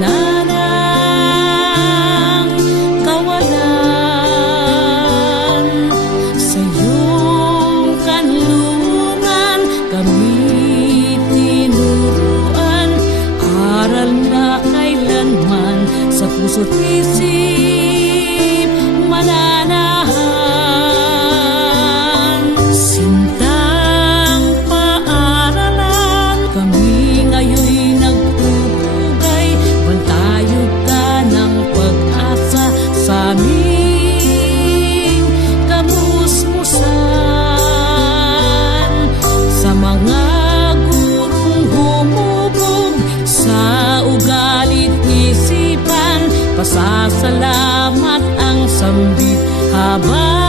nanang kawalan. Sa iyong kanlungan kami tinuruan, aral na kailanman sa puso't isip mananahan. Sintang paaralan, kami ngayon nagpupugay, bantayog ka ng pag-asa sa aming kamusmusan. Sa mga gurong humubog sa ugalit isipan, pasasalamat ang sambit habang